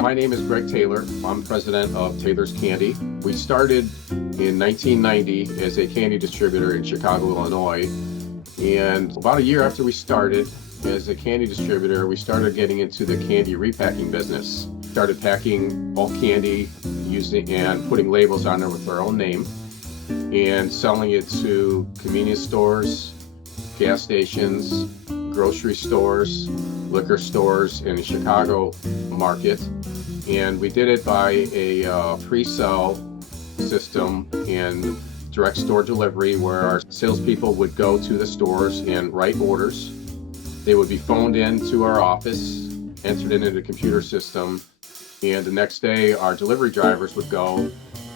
My name is Greg Taylor. I'm president of Taylor's Candy. We started in 1990 as a candy distributor in Chicago, Illinois. And about a year after we started as a candy distributor, we started getting into the candy repacking business. Started packing bulk candy using and putting labels on there with our own name and selling it to convenience stores, gas stations, grocery stores, liquor stores in the Chicago market. And we did it by a pre-sale system and direct store delivery, where our salespeople would go to the stores and write orders. They would be phoned in to our office, entered into the computer system, and the next day our delivery drivers would go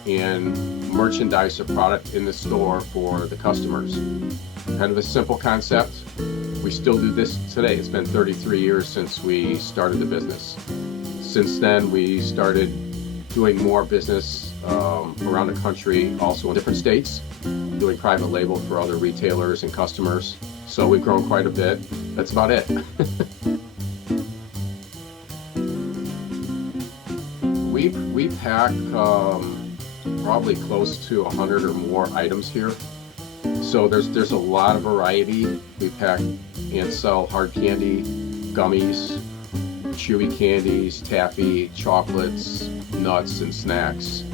and merchandise a product in the store for the customers. Kind of a simple concept. We still do this today. It's been 33 years since we started the business. Since then, we started doing more business around the country, also in different states, doing private label for other retailers and customers. So we've grown quite a bit. That's about it. we pack probably close to 100 or more items here. So there's a lot of variety. We pack and sell hard candy, gummies, chewy candies, taffy, chocolates, nuts, and snacks.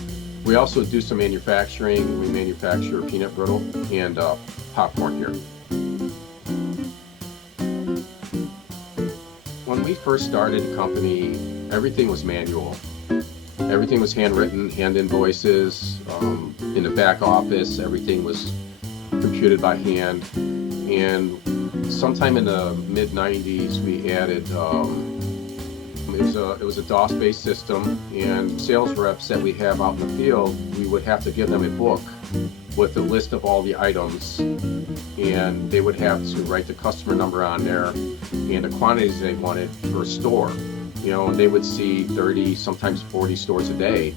We also do some manufacturing. We manufacture peanut brittle and popcorn here. When we first started the company, everything was manual. Everything was handwritten, hand invoices. In the back office, everything was computed by hand. And sometime in the mid-90s, we added it was a DOS-based system, and sales reps that we have out in the field, we would have to give them a book with a list of all the items, and they would have to write the customer number on there and the quantities they wanted per store. You know, and they would see 30, sometimes 40 stores a day,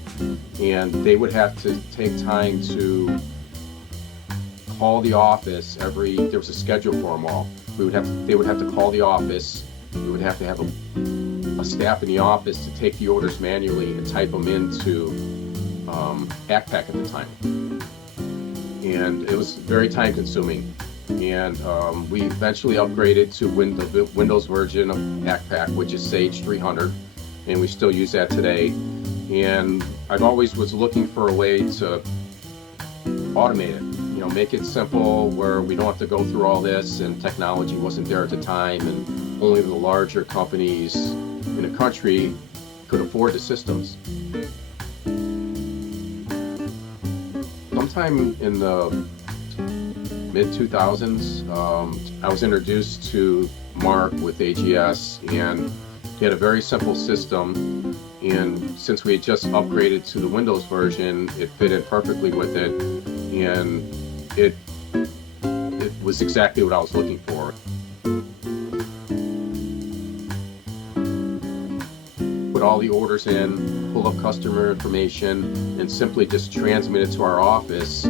and they would have to take time to call the office there was a schedule for them all. They would have to call the office. We would have to have a staff in the office to take the orders manually and type them into ACPAC at the time. And it was very time consuming. And we eventually upgraded to the Windows version of ACPAC, which is Sage 300, and we still use that today. And I've always was looking for a way to automate it. You know, make it simple where we don't have to go through all this, and technology wasn't there at the time, and only the larger companies in the country could afford the systems. Sometime in the mid-2000s, I was introduced to Mark with AGS, and he had a very simple system, and since we had just upgraded to the Windows version, it fit in perfectly with it, and it was exactly what I was looking for. Put all the orders in, pull up customer information, and simply just transmit it to our office.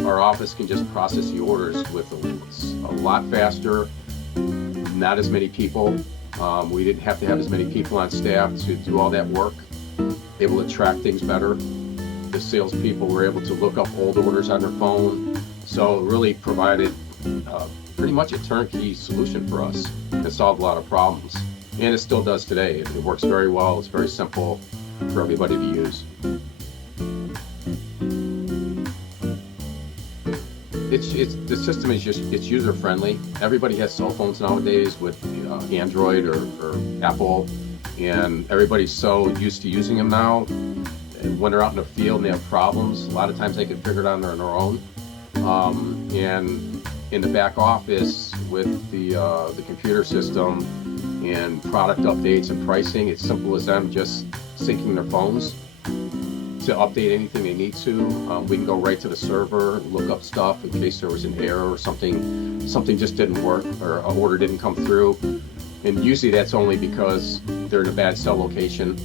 Our office can just process the orders with a lot faster, not as many people. We didn't have to have as many people on staff to do all that work. Able to track things better. The salespeople were able to look up old orders on their phone. So it really provided pretty much a turnkey solution for us and solved a lot of problems. And it still does today. It works very well. It's very simple for everybody to use. The system is it's user friendly. Everybody has cell phones nowadays with Android or Apple, and everybody's so used to using them now. And when they're out in the field and they have problems, a lot of times they can figure it out on their own. And in the back office with the computer system and product updates and pricing, it's simple as them just syncing their phones to update anything they need to. We can go right to the server, look up stuff in case there was an error or something just didn't work or an order didn't come through. And usually that's only because they're in a bad cell location,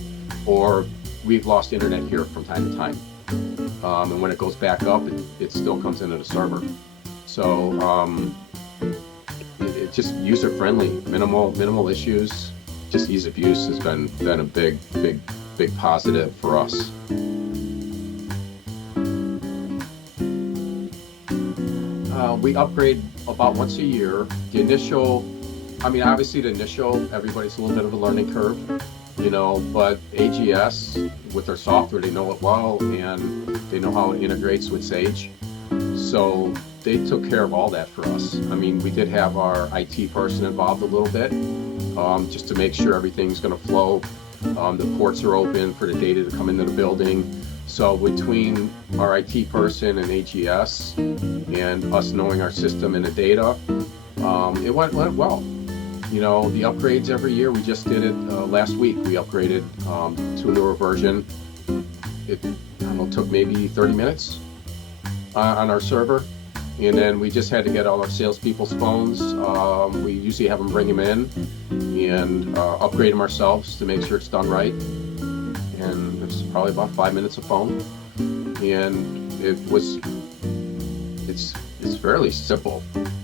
or we've lost internet here from time to time. And when it goes back up, it still comes into the server. So it's just user friendly, minimal issues. just ease of use has been a big positive for us. We upgrade about once a year. Obviously the initial, everybody's a little bit of a learning curve, but AGS, with their software, they know it well, and they know how it integrates with Sage. So they took care of all that for us. We did have our IT person involved a little bit, just to make sure everything's going to flow. The ports are open for the data to come into the building. So between our IT person and AGS and us knowing our system and the data, it went well. The upgrades every year, we just did it last week. We upgraded to a newer version. It took maybe 30 minutes on our server. And then we just had to get all our salespeople's phones. We usually have them bring them in and upgrade them ourselves to make sure it's done right. And it's probably about 5 minutes a phone. And it's fairly simple.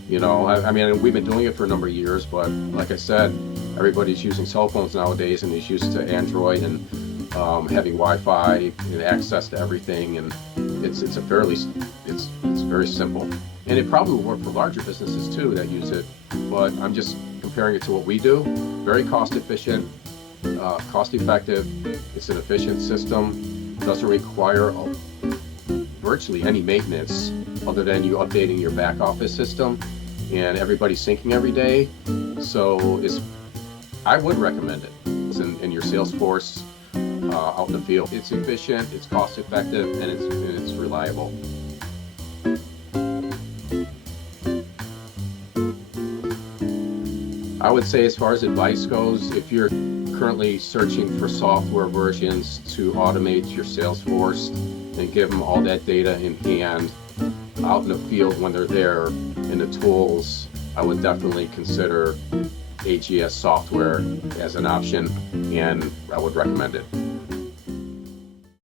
We've been doing it for a number of years, but like I said, everybody's using cell phones nowadays and is used to Android and having Wi-Fi and access to everything, and it's very simple. And it probably will work for larger businesses too that use it, but I'm just comparing it to what we do. Very cost efficient, cost effective. It's an efficient system. Doesn't require virtually any maintenance other than you updating your back office system, and everybody's syncing every day. So I would recommend it. It's in your sales force out in the field. It's efficient, it's cost effective, and it's reliable. I would say, as far as advice goes, if you're currently searching for software versions to automate your sales force and give them all that data in hand out in the field when they're there in the tools, I would definitely consider AGS software as an option, and I would recommend it.